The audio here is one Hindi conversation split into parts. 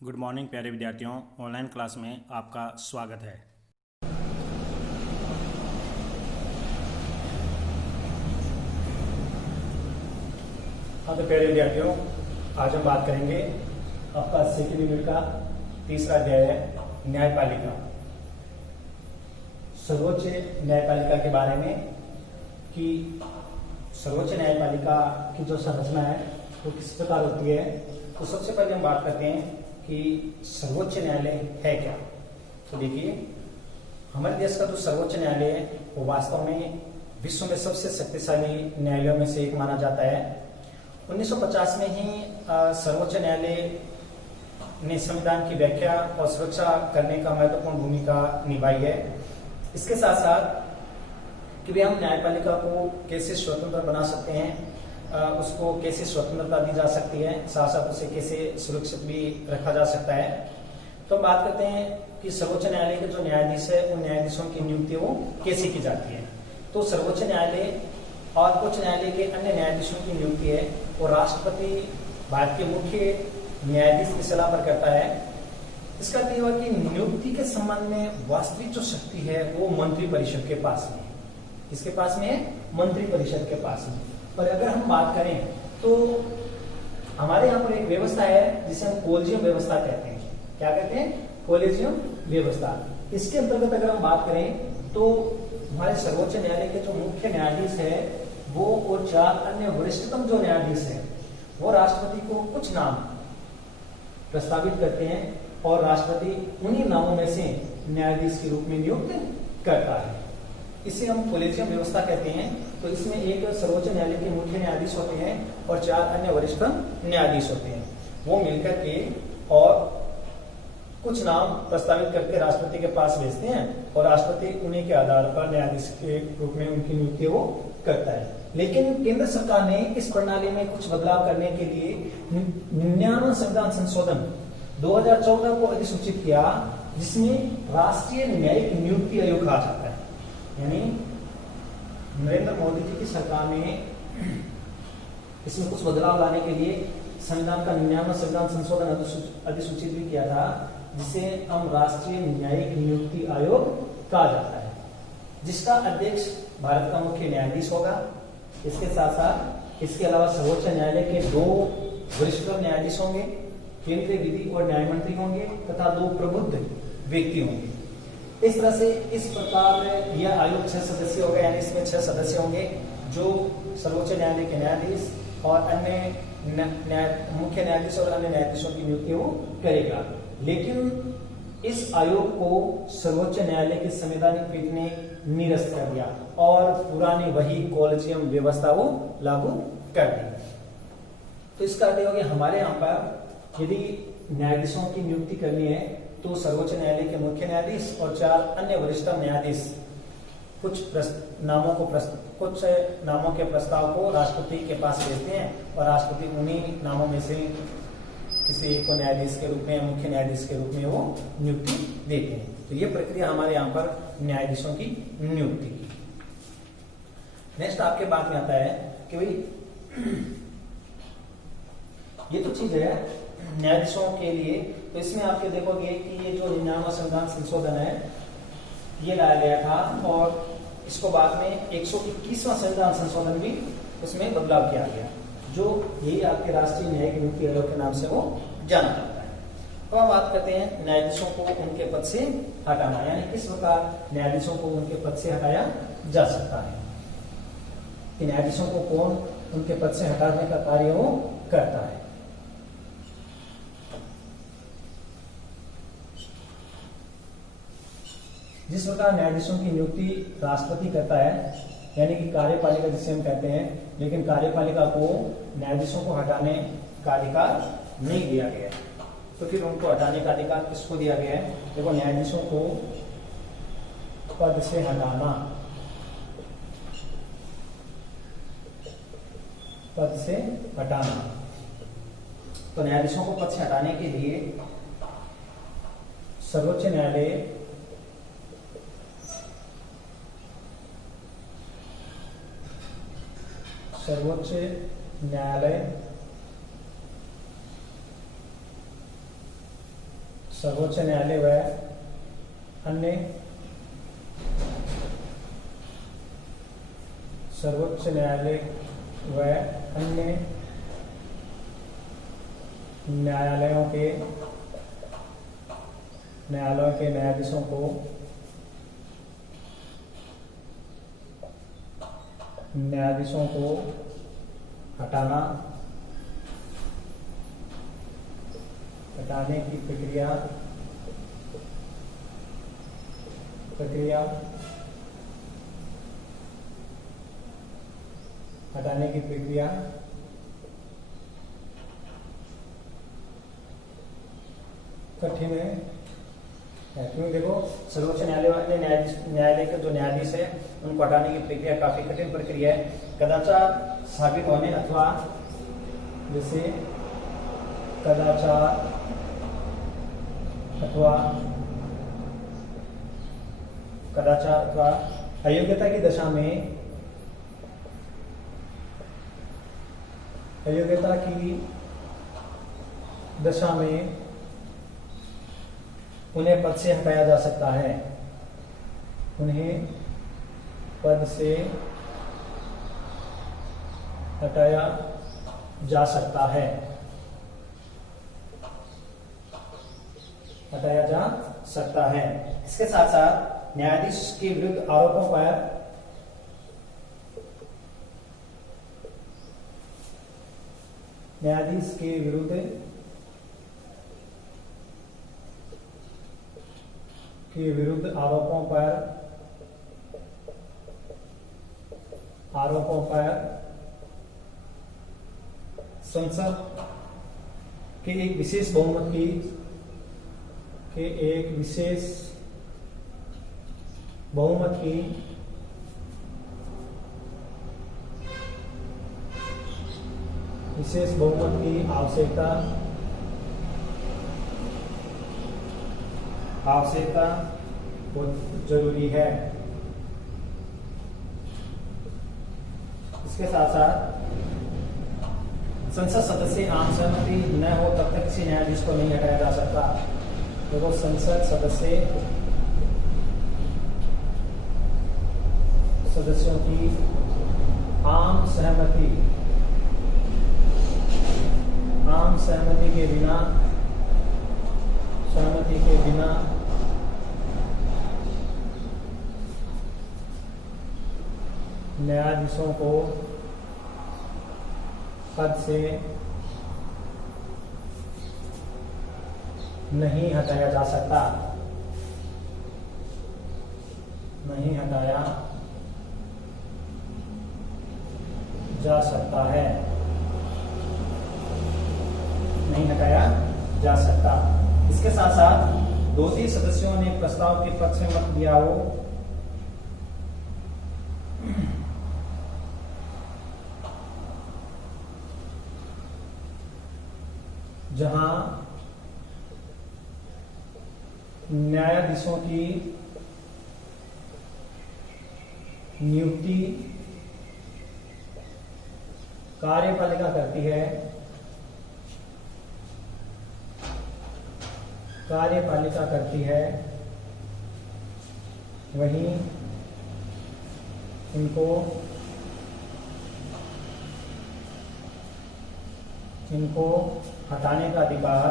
गुड मॉर्निंग प्यारे विद्यार्थियों, ऑनलाइन क्लास में आपका स्वागत है। हाँ तो प्यारे विद्यार्थियों, आज हम बात करेंगे आपका सेकेंड यूनिट का तीसरा अध्याय है न्यायपालिका। सर्वोच्च न्यायपालिका के बारे में कि सर्वोच्च न्यायपालिका की जो संरचना है वो किस प्रकार होती है। तो सबसे पहले हम बात करते हैं कि सर्वोच्च न्यायालय है क्या। तो देखिए, हमारे देश का जो सर्वोच्च न्यायालय है वो वास्तव में विश्व में सबसे शक्तिशाली न्यायालयों में से एक माना जाता है। 1950 में ही सर्वोच्च न्यायालय ने संविधान की व्याख्या और सुरक्षा करने का महत्वपूर्ण भूमिका निभाई है। इसके साथ साथ कि हम न्यायपालिका को कैसे स्वतंत्र बना सकते हैं, उसको कैसे स्वतंत्रता दी जा सकती है, साथ साथ उसे कैसे सुरक्षित भी रखा जा सकता है। तो हम बात करते हैं कि सर्वोच्च न्यायालय के जो न्यायाधीश है उन न्यायाधीशों की नियुक्ति वो कैसे की जाती है। तो सर्वोच्च न्यायालय और उच्च न्यायालय के अन्य न्यायाधीशों की नियुक्ति है वो राष्ट्रपति भारत के मुख्य न्यायाधीश की सलाह पर करता है। इसका अर्थ यह हुआ कि नियुक्ति के संबंध में वास्तविक जो शक्ति है वो मंत्रिपरिषद के पास में है। किसके पास में है? मंत्रिपरिषद के पास में। पर अगर हम बात करें तो हमारे यहाँ पर एक व्यवस्था है जिसे हम कोलेजियम व्यवस्था कहते हैं। क्या कहते हैं? कोलेजियम व्यवस्था। इसके अंतर्गत अगर हम बात करें तो हमारे सर्वोच्च न्यायालय के जो मुख्य न्यायाधीश है वो और 4 अन्य वरिष्ठतम जो न्यायाधीश है वो राष्ट्रपति को कुछ नाम प्रस्तावित करते हैं और राष्ट्रपति उन्हीं नामों में से न्यायाधीश के रूप में नियुक्त करता है। इसे हम कोलेजियम व्यवस्था कहते हैं। तो इसमें एक सर्वोच्च न्यायालय के मुख्य न्यायाधीश होते हैं और 4 अन्य वरिष्ठ न्यायाधीश होते हैं। वो मिलकर के और कुछ नाम प्रस्तावित करके राष्ट्रपति के पास भेजते हैं और राष्ट्रपति उन्हीं के आधार पर न्यायाधीश के रूप में उनकी नियुक्ति वो करता है। लेकिन केंद्र सरकार ने इस प्रणाली में कुछ बदलाव करने के लिए 99 संविधान संशोधन 2014 को अधिसूचित किया, जिसमें राष्ट्रीय न्यायिक नियुक्ति आयोग कहा जाता है। यानी नरेंद्र मोदी जी की सरकार ने इसमें कुछ बदलाव लाने के लिए संविधान का 99 संविधान संशोधन अधिसूचित भी किया था, जिसे हम राष्ट्रीय न्यायिक नियुक्ति आयोग कहा जाता है, जिसका अध्यक्ष भारत का मुख्य न्यायाधीश होगा। इसके साथ साथ इसके अलावा सर्वोच्च न्यायालय के 2 वरिष्ठ न्यायाधीश होंगे, केंद्रीय विधि और न्याय मंत्री होंगे तथा 2 प्रबुद्ध व्यक्ति होंगे। इस तरह से इस प्रकार यह आयोग 6 सदस्य होगा। यानी इसमें 6 सदस्य होंगे जो सर्वोच्च न्यायालय के न्यायाधीश और अन्य मुख्य न्यायाधीश और अन्य न्यायाधीशों की नियुक्ति वो करेगा। लेकिन इस आयोग को सर्वोच्च न्यायालय की संवैधानिक पीठ ने निरस्त कर दिया और पुरानी वही कोलेजियम व्यवस्था वो लागू कर दी। तो इसका अर्थ हो गया हमारे यहाँ पर यदि न्यायाधीशों की नियुक्ति करनी है तो सर्वोच्च न्यायालय के मुख्य न्यायाधीश और 4 अन्य वरिष्ठ न्यायाधीश कुछ नामों के प्रस्ताव को राष्ट्रपति के पास भेजते हैं और राष्ट्रपति उन्हीं नामों में से किसी एक को न्यायाधीश के रूप में, मुख्य न्यायाधीश के रूप में वो नियुक्ति देते हैं। तो ये प्रक्रिया हमारे यहाँ पर न्यायाधीशों की नियुक्ति की। नेक्स्ट आपके बात में आता है कि भाई ये तो चीज है न्यायाधीशों के लिए। तो इसमें आपके देखोगे कि ये जो 99वां संविधान संशोधन है ये लाया गया था और इसको बाद में 121वां संविधान संशोधन भी उसमें बदलाव किया गया, जो यही आपके राष्ट्रीय न्यायिक नियुक्ति आयोग के नाम से वो जाना जाता है। अब हम बात करते हैं न्यायाधीशों को उनके पद से हटाना, यानी किस प्रकार न्यायाधीशों को उनके पद से हटाया जा सकता है कि न्यायाधीशों को कौन उनके पद से हटाने का कार्य वो करता है। जिस प्रकार न्यायाधीशों की नियुक्ति राष्ट्रपति करता है, यानी कि कार्यपालिका जिसे हम कहते हैं, लेकिन कार्यपालिका को न्यायाधीशों को हटाने का अधिकार नहीं दिया गया है। तो फिर उनको हटाने का अधिकार किसको दिया गया है? देखो, न्यायाधीशों को पद से हटाना, पद से हटाना। तो न्यायाधीशों को पद से हटाने के लिए सर्वोच्च न्यायालय सर्वोच्च न्यायालय व अन्य सर्वोच्च न्यायालय व अन्य न्यायालयों के न्यायाधीशों को हटाने की प्रक्रिया कठिन है। क्योंकि देखो सर्वोच्च न्यायालय न्यायालय के जो न्यायाधीश है उनको हटाने की प्रक्रिया काफी कठिन प्रक्रिया है। कदाचार साबित होने अथवा जैसे कदाचार अथवा अयोग्यता की दशा में उन्हें पद से हटाया जा सकता है। उन्हें पद से हटाया जा सकता है। इसके साथ साथ न्यायाधीश के विरुद्ध आरोपों पर संसद के एक विशेष बहुमत की आवश्यकता बहुत जरूरी है। इसके साथ साथ संसद सदस्य आम सहमति न हो तब तक किसी न्यायाधीश को नहीं हटाया जा सकता। देखो संसद सदस्यों की आम सहमति के बिना न्यायाधीशों को पद से नहीं हटाया जा सकता। नहीं हटाया जा सकता। इसके साथ साथ दोषी सदस्यों ने प्रस्ताव के पक्ष में मत दिया हो जहां न्यायाधीशों की नियुक्ति कार्यपालिका करती है, वहीं इनको हटाने का अधिकार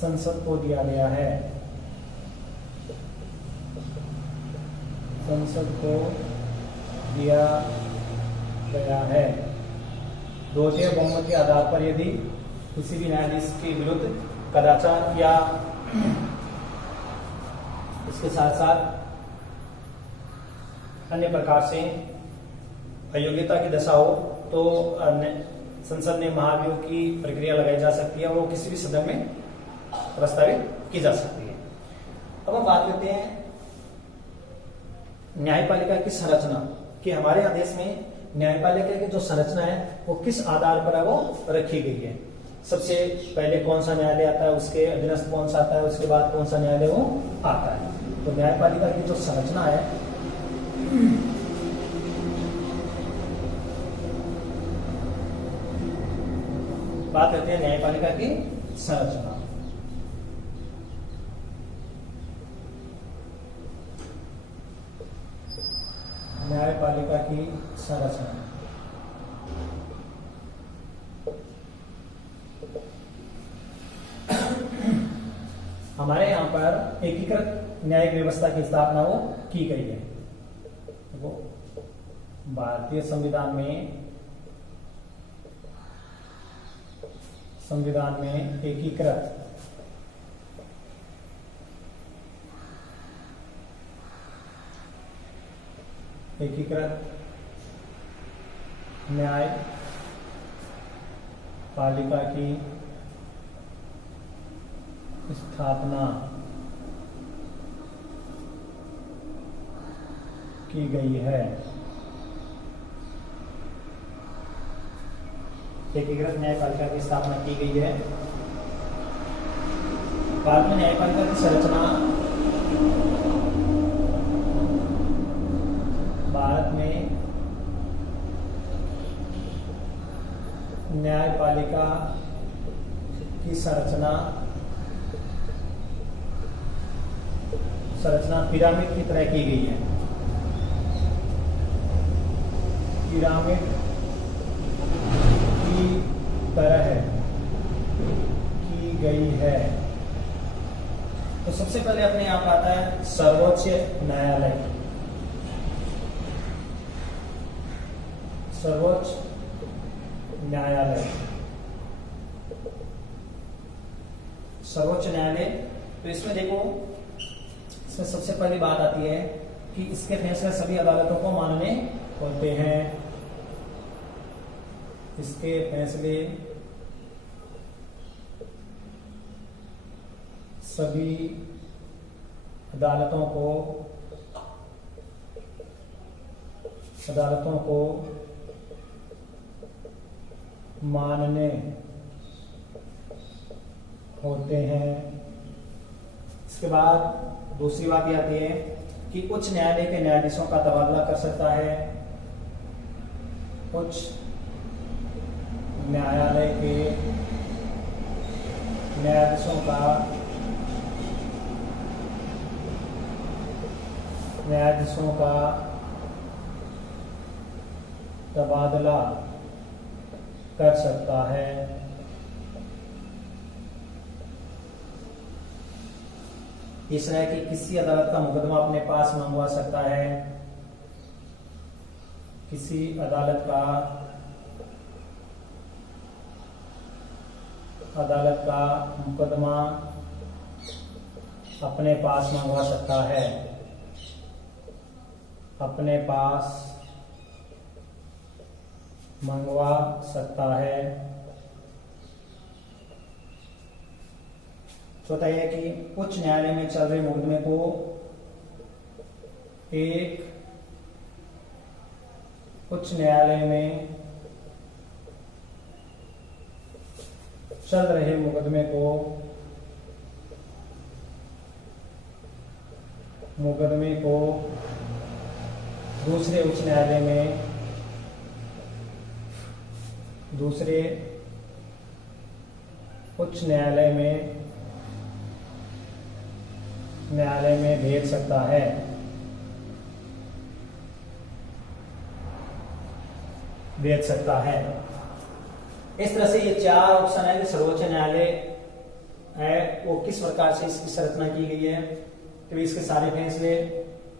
संसद को दिया गया है। द्वितीय बहुमत के आधार पर यदि किसी भी न्यायाधीश के विरुद्ध कदाचार या इसके साथ साथ अन्य प्रकार से अयोग्यता की दशा हो तो संसद में महाभियोग की प्रक्रिया लगाई जा सकती है और वो किसी भी सदन में प्रस्तावित की जा सकती है। अब हम बात करते हैं न्यायपालिका की संरचना कि हमारे यहाँ देश में न्यायपालिका की जो संरचना है वो किस आधार पर है वो रखी गई है। सबसे पहले कौन सा न्यायालय आता है, उसके अधीनस्थ कौन सा आता है, उसके बाद कौन सा न्यायालय वो आता है। तो न्यायपालिका की जो संरचना है बात करते हैं न्यायपालिका की संरचना। न्यायपालिका की संरचना। हमारे यहाँ पर एकीकृत न्यायिक व्यवस्था की स्थापना वो की गई है। देखो भारतीय संविधान में एकीकृत न्याय पालिका की स्थापना की गई है। एकीकृत न्यायपालिका की स्थापना की गई है। बाद में न्यायपालिका की संरचना भारत में न्यायपालिका की संरचना पिरामिड की तरह की गई है। पिरामिड की तरह की गई है। तो सबसे पहले अपने यहाँ पर आता है सर्वोच्च न्यायालय। सर्वोच्च न्यायालय। सर्वोच्च न्यायालय, तो इसमें देखो, इसमें सबसे पहली बात आती है कि इसके फैसले सभी अदालतों को मानने होते हैं। इसके फैसले सभी अदालतों को मानने होते हैं। इसके बाद दूसरी बात यह आती है कि उच्च न्यायालय के न्यायाधीशों का तबादला कर सकता है। उच्च न्यायालय के न्यायाधीशों का तबादला कर सकता है। इस तरह की किसी अदालत का मुकदमा अपने पास मंगवा सकता है। किसी अदालत का मुकदमा अपने पास मंगवा सकता है। अपने पास मंगवा सकता है। तो होता है कि उच्च न्यायालय में चल रहे मुकदमे को उच्च न्यायालय में चल रहे मुकदमे को दूसरे उच्च न्यायालय में भेज सकता है। इस तरह से ये चार ऑप्शन है कि सर्वोच्च न्यायालय है वो किस प्रकार से इसकी संरचना की गई है कि इसके सारे फैसले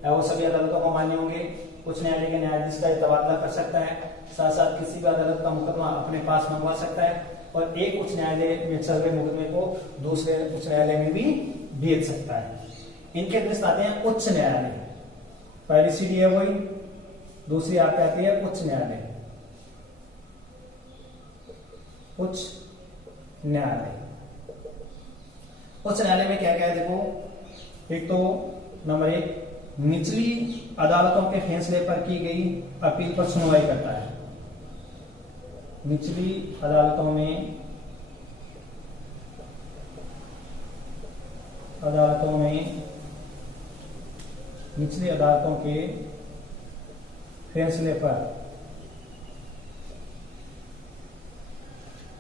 वो सभी अदालतों को मान्य होंगे। उच्च न्यायालय के न्यायाधीश का तबादला कर सकता है, साथ साथ किसी भी अदालत का मुकदमा अपने पास मंगवा सकता है और एक उच्च न्यायालय में चल रहे मुकदमे को दूसरे उच्च न्यायालय में भी भेज सकता है। इनके अधीन आते हैं उच्च न्यायालय। पहली सीढ़ी है वही, दूसरी आपके आती है उच्च न्यायालय। उच्च न्यायालय में क्या क्या है देखो, एक तो नंबर 1 निचली अदालतों के फैसले पर की गई अपील पर सुनवाई करता है। निचली अदालतों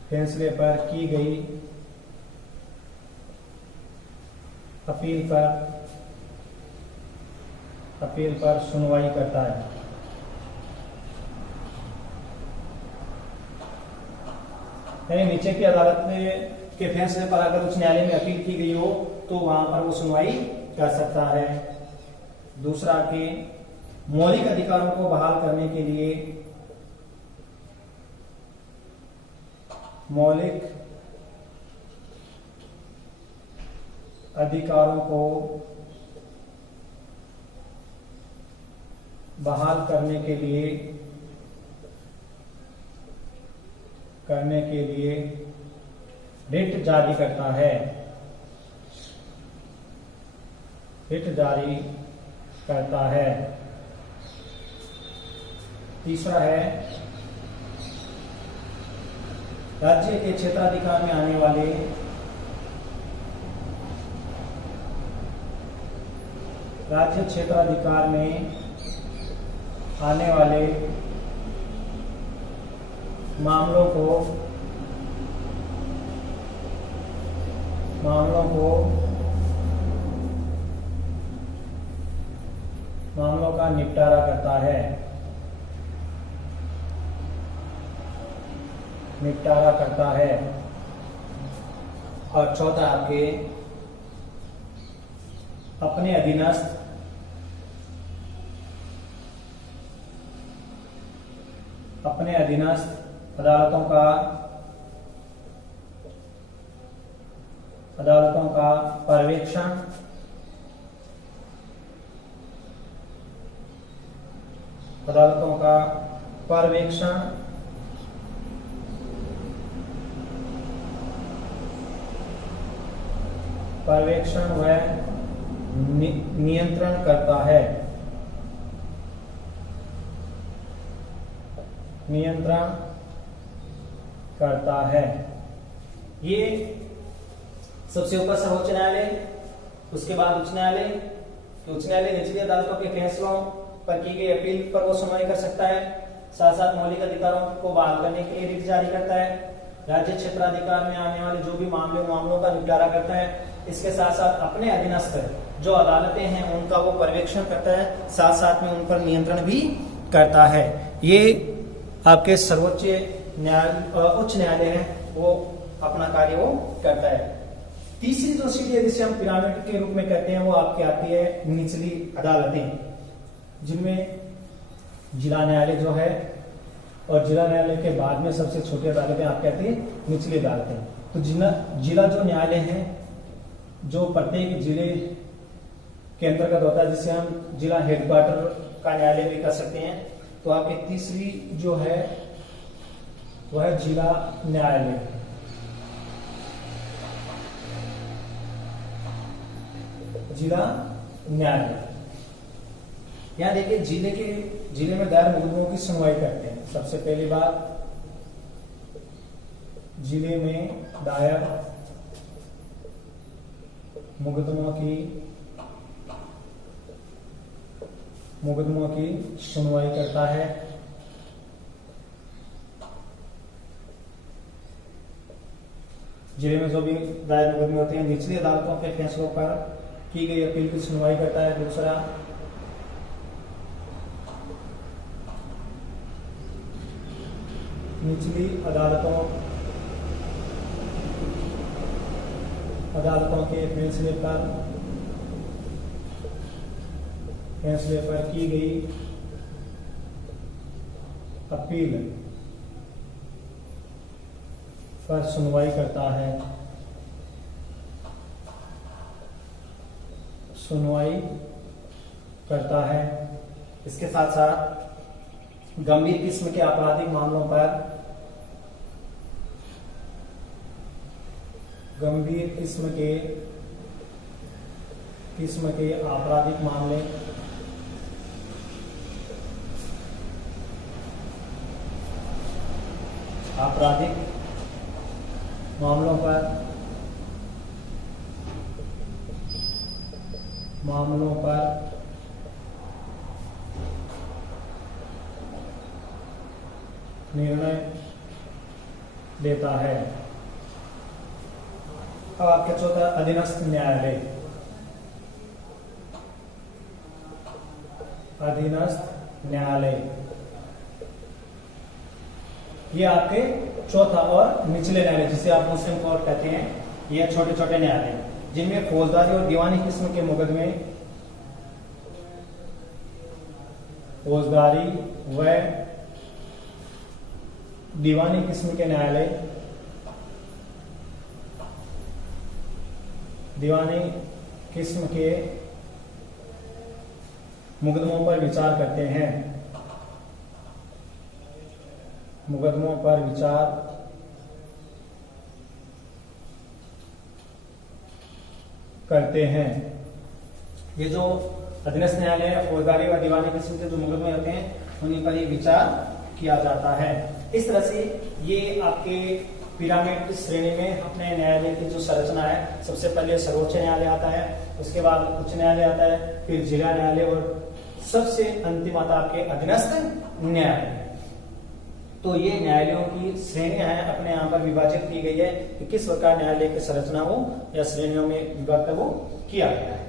के फैसले पर की गई अपील पर सुनवाई करता है। यानी नीचे की अदालत के फैसले पर अगर उच्च न्यायालय में अपील की गई हो तो वहां पर वो सुनवाई कर सकता है। दूसरा कि मौलिक अधिकारों को बहाल करने के लिए मौलिक अधिकारों को बहाल करने के लिए रिट जारी करता है। रिट जारी करता है। तीसरा है राज्य के क्षेत्राधिकार में आने वाले राज्य क्षेत्राधिकार में आने वाले मामलों का निपटारा करता है। और चौथा आपके अपने अधीनस्थ अदालतों का पर्यवेक्षण व नियंत्रण करता है। ये सबसे ऊपर सर्वोच्च न्यायालय, उसके बाद उच्च न्यायालय। उच्च न्यायालय निचली अदालतों के फैसलों पर की गई अपील पर वो सुनवाई कर सकता है। साथ साथ मौलिक अधिकारों को बहाल करने के लिए रिट जारी करता है। राज्य क्षेत्राधिकार में आने वाले जो भी मामलों का निपटारा करता है। इसके साथ साथ अपने अधीनस्थ जो अदालतें हैं उनका वो पर्यवेक्षण करता है, साथ साथ में उन पर नियंत्रण भी करता है। ये आपके सर्वोच्च उच्च न्यायालय है वो अपना कार्य वो करता है। तीसरी जो सीढ़ी है जिसे हम पिरामिड के रूप में कहते हैं वो आपकी आती है निचली अदालतें, जिनमें जिला न्यायालय जो है और जिला न्यायालय के बाद में सबसे छोटी अदालतें आप कहते हैं निचली अदालतें। तो जिला जो न्यायालय है जो प्रत्येक जिले के अंतर्गत होता है, जिसे हम जिला हेडक्वार्टर का न्यायालय भी कर सकते हैं। तो आपकी तीसरी जो है वह जिला न्यायालय। जिला न्यायालय यहां देखिए जिले में दायर मुकदमों की सुनवाई करते हैं। सबसे पहली बात, जिले में दायर मुकदमों की सुनवाई करता है। जिले में जो भी दायर मुकदमे होते हैं निचली अदालतों के फैसलों पर की गई अपील की सुनवाई करता है। दूसरा, निचली अदालतों के फैसले पर की गई अपील पर सुनवाई करता है। इसके साथ साथ गंभीर किस्म के आपराधिक मामलों पर आपराधिक मामलों पर निर्णय देता है। अब आपका चौथा अधीनस्थ न्यायालय। अधीनस्थ न्यायालय ये आपके चौथा और निचले न्यायालय, जिसे आप मुस्लिम कोर्ट कहते हैं, ये छोटे छोटे न्यायालय जिनमें फौजदारी और दीवानी किस्म के मुकदमे, फौजदारी व दीवानी किस्म के न्यायालय, दीवानी किस्म के मुकदमों पर विचार करते हैं, मुकदमों पर विचार करते हैं। ये जो अधीनस्थ न्यायालय है, फौजदारी व दीवानी किस्म के जो मुकदमे होते हैं उन्हीं पर ये विचार किया जाता है। इस तरह से ये आपके पिरामिड की श्रेणी में अपने न्यायालय की जो संरचना है, सबसे पहले सर्वोच्च न्यायालय आता है, उसके बाद उच्च न्यायालय आता है, फिर जिला न्यायालय और सबसे अंतिम आता आपके अधीनस्थ न्यायालय। तो ये न्यायालयों की श्रेणियां हैं, अपने यहाँ पर विभाजित की गई है कि किस प्रकार न्यायालय की संरचना हो या श्रेणियों में विभक्त वो किया गया है।